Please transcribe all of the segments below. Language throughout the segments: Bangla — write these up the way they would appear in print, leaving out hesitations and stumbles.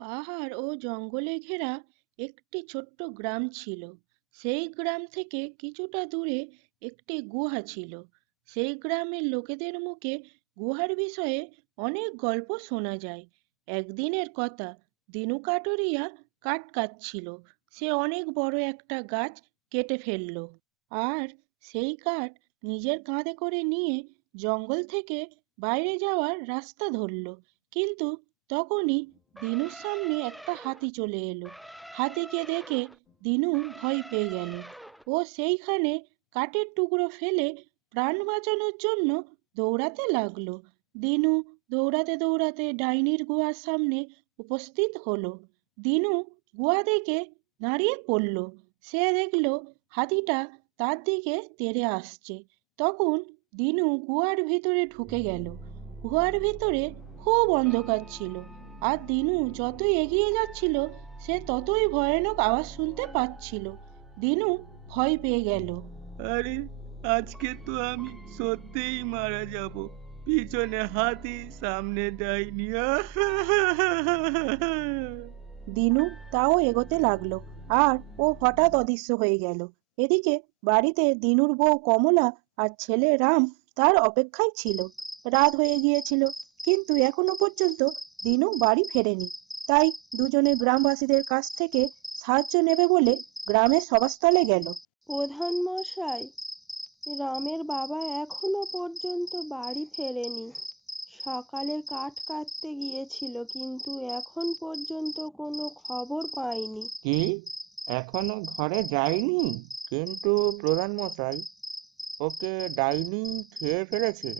পাহাড় ও জঙ্গলে ঘেরা একটি ছোট্ট গ্রাম ছিল। সেই গ্রাম থেকে কিছুটা দূরে একটি গুহা ছিল। সেই গ্রামের লোকেদের মুখে গুহার বিষয়ে অনেক গল্প শোনা যায়। একদিনের কথা, দিনু কাঠুরিয়া কাঠ কাটছিল। সে অনেক বড় একটা গাছ কেটে ফেললো, আর সেই কাঠ নিজের কাঁধে করে নিয়ে জঙ্গল থেকে বাইরে যাওয়ার রাস্তা ধরলো। কিন্তু তখনই দিনুর সামনে একটা হাতি চলে এলো। হাতিকে দেখে দিনু ভয় পেয়ে গেল। ও সেইখানে কাঠের টুকরো ফেলে প্রাণ বাঁচানোর জন্য দৌড়াতে লাগলো। দিনু দৌড়াতে দৌড়াতে ডাইনির গুহার সামনে উপস্থিত হলো। দিনু গুহা দেখে দাঁড়িয়ে পড়ল। সে দেখলো হাতিটা তার দিকে তেড়ে আসছে। তখন দিনু গুহার ভিতরে ঢুকে গেল। গুহার ভিতরে খুব অন্ধকার ছিল, আর দিনু যতই এগিয়ে যাচ্ছিল সে ততই ভয়ানক আওয়াজ শুনতে পাচ্ছিল। দিনু ভয় পেয়ে গেল। আরে, আজকে তো আমি সত্যিই মারা যাব। পিছনে হাতি, সামনে ডাইনি। দিনু তাও এগোতে লাগলো, আর ও হঠাৎ অদৃশ্য হয়ে গেল। এদিকে বাড়িতে দিনুর বউ কমলা আর ছেলে রাম তার অপেক্ষায় ছিল। রাত হয়ে গিয়েছিল, কিন্তু এখনো পর্যন্ত দিনু বাড়ি ফেরেনি। তাই দুজনে গ্রামবাসীদের কাছ থেকে সাহায্য নেবে বলে গ্রামের সভাস্থলে গেল। প্রধান মশাই, রামের বাবা এখনো পর্যন্ত বাড়ি ফেরেনি। সকালে কাঠ কাটতে গিয়েছিল, কিন্তু এখন পর্যন্ত কোনো খবর পাইনি। কি, এখনো ঘরে যায়নি? কিন্তু প্রধান মশাই, ওকে ডাইনি খেয়ে ফেলেছে।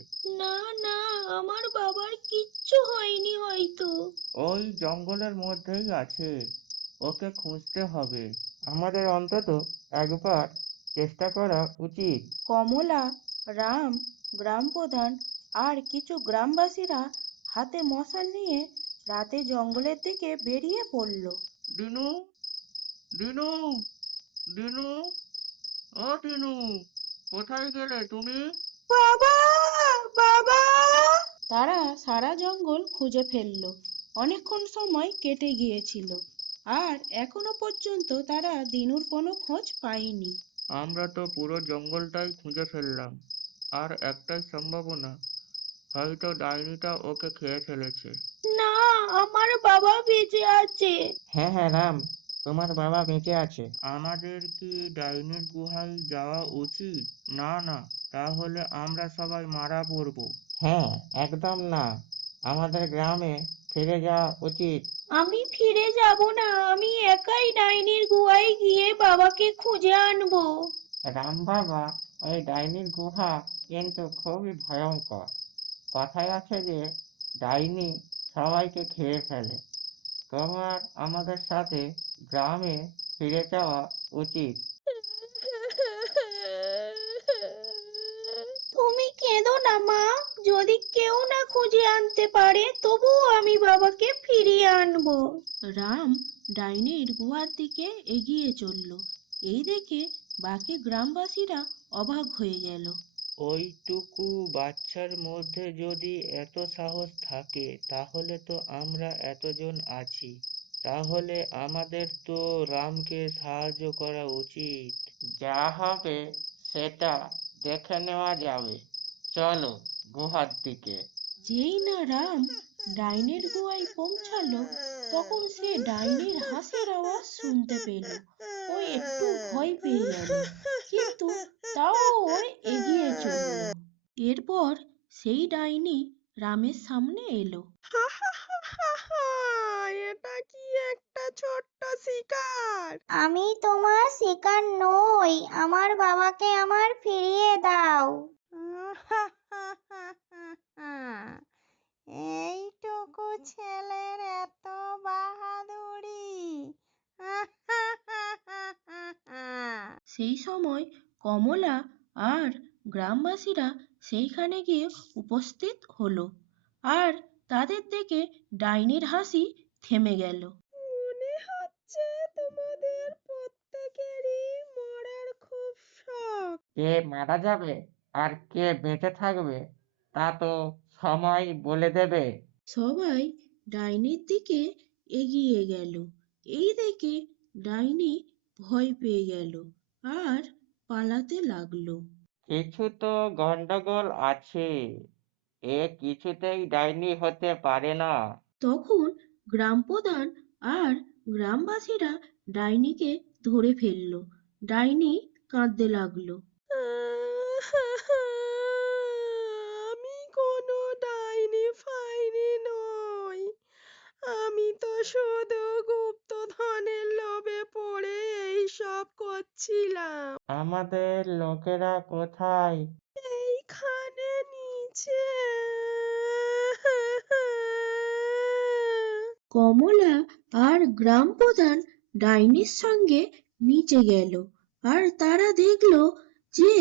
না না, আমার বাবার কিচ্ছু হয়নি হয়তো। ওই জঙ্গলের মধ্যেই আছে, ওকে খুঁজতে হবে। আমাদের অন্তত একবার চেষ্টা করা উচিত। কমলা, রাম, গ্রাম প্রধান আর কিছু গ্রামবাসীরা হাতে মশাল নিয়ে রাতে জঙ্গলের দিকে বেরিয়ে পড়ল। দিনু, দিনু, দিনু, ও দিনু, কোথায় গেলে তুমি? বাবা, বাবা! তারা সারা জঙ্গল খুঁজে ফেলল। অনেকক্ষণ সময় কেটে গিয়েছিল, আর এখনো পর্যন্ত তারা দিনুর কোনো খোঁজ পায়নি। আমরা তো পুরো জঙ্গলটাই খুঁজে ফেললাম, আর একটাই সম্ভাবনা, হয়তো ডাইনিটা ওকে খেয়ে ফেলেছে। না, আমার বাবা বেঁচে আছে। হ্যাঁ হ্যাঁ রাম, তোমার বাবা বেঁচে আছে। আমাদের কি ডাইনির গুহায় যাওয়া উচিত? না না, তাহলে আমরা সবাই মারা পড়ব। হ্যাঁ, একদম না, আমাদের গ্রামে ফিরে যাওয়া উচিত। আমি ফিরে যাব না, আমি একাই ডাইনির গুহায় গিয়ে বাবাকে খুঁজে আনবো। রাম বাবা, ওই ডাইনির গুহা কিন্তু খুবই ভয়ঙ্কর। কথায় আছে যে ডাইনি সবাইকে খেয়ে ফেলে। তোমার আমাদের সাথে গ্রামে ফিরে যাওয়া উচিত। তুমি কেঁদো না মা, যদি কেউ না খুঁজে আনতে পারে তবুও আমি বাবাকে ফিরিয়ে আনবো। রাম ডাইনির গুহার দিকে এগিয়ে চলল। এই দেখে বাকি গ্রামবাসীরা অবাক হয়ে গেল। ওইটুকু বাচ্চার মধ্যে যদি এত সাহস থাকে, তাহলে তো আমরা এতজন আছি। তাহলে আমাদের তো রামকে সাহায্য করা উচিত। যা হবে সেটা দেখে নেওয়া যাবে। চলো গুহার দিকে। যেই না রাম ডাইনির গুহায় পৌঁছালো, তখন সে ডাইনির হাসির আওয়াজ শুনতে পেল। ও একটু ভয় পেয়ে গেল, কিন্তু তাও ও এগিয়ে চলল। এরপর সেই ডাইনি রামের সামনে এলো। এটা কি একটা ছোট্ট শিকার! আমি তোমার শিকার নই, আমার বাবাকে আমার ফিরিয়ে দাও। এইটুকু ছেলের এত বাহাদুরি! সেই সময় কমলা আর গ্রামবাসীরা সেইখানে গিয়ে উপস্থিত হলো, আর তাদের দেখে ডাইনির হাসি থেমে গেল। মনে হচ্ছে তোমাদের প্রত্যেকেরই মরার খুব শখ। কে মারা যাবে আর কে বেঁচে থাকবে তা তো সময় বলে দেবে। সবাই ডাইনির দিকে এগিয়ে গেল। এই দেখে ডাইনি ভয় পেয়ে গেল আর পালাতে লাগলো। কিছু তো গন্ডগোল আছে, এ কিছুতেই ডাইনি হতে পারে না। তখন গ্রাম প্রধান আর গ্রামবাসীরা ডাইনিকে ধরে ফেললো। ডাইনি কাঁদতে লাগলো। আমি কোনো ডাইনি ফাইনি নই। আমি তো শুধু গুপ্তধনের লোভে পড়ে এইসব করছিলাম। আমাদের লোকেরা কোথায়? এইখানে নিচে। কমলা আর গ্রাম প্রধান ডাইনির সঙ্গে নিচে গেল আর তারা দেখলো যে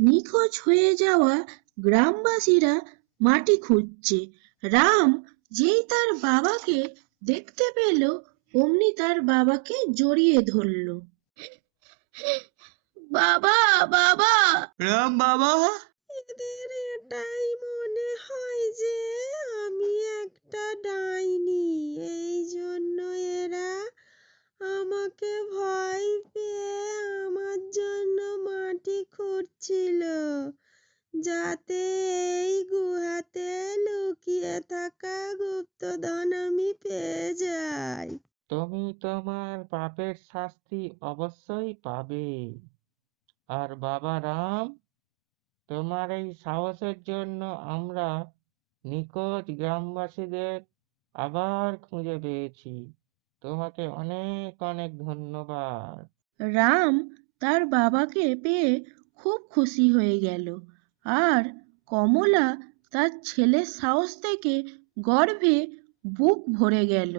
নিখোঁজ হয়ে যাওয়া গ্রামবাসীরা মাটি খুঁজছে। রাম যেই তার বাবাকে দেখতে পেল অমনি তার বাবাকে জড়িয়ে ধরলো। বাবা, বাবা! রাম বাবা, এদের এটাই মনে হয় যে আমি একটা ডাইনি, এই জন্য এরা আমাকে ভয় পেয়ে আমার জন্য মাটি খুঁড়ছিল, যাতে এই গুহাতে লুকিয়ে থাকা গুপ্তধন আমি পেয়ে যাই। তুমি তোমার পাপের শাস্তি অবশ্যই পাবে। আর বাবা রাম, তোমার এই সাহসের জন্য আমরা নিখোঁজ গ্রামবাসীদের আবার খুঁজে পেয়েছি। তোমাকে অনেক অনেক ধন্যবাদ। রাম তার বাবাকে পেয়ে খুব খুশি হয়ে গেল আর কমলা তার ছেলের সাহস দেখে গর্বে বুক ভরে গেল।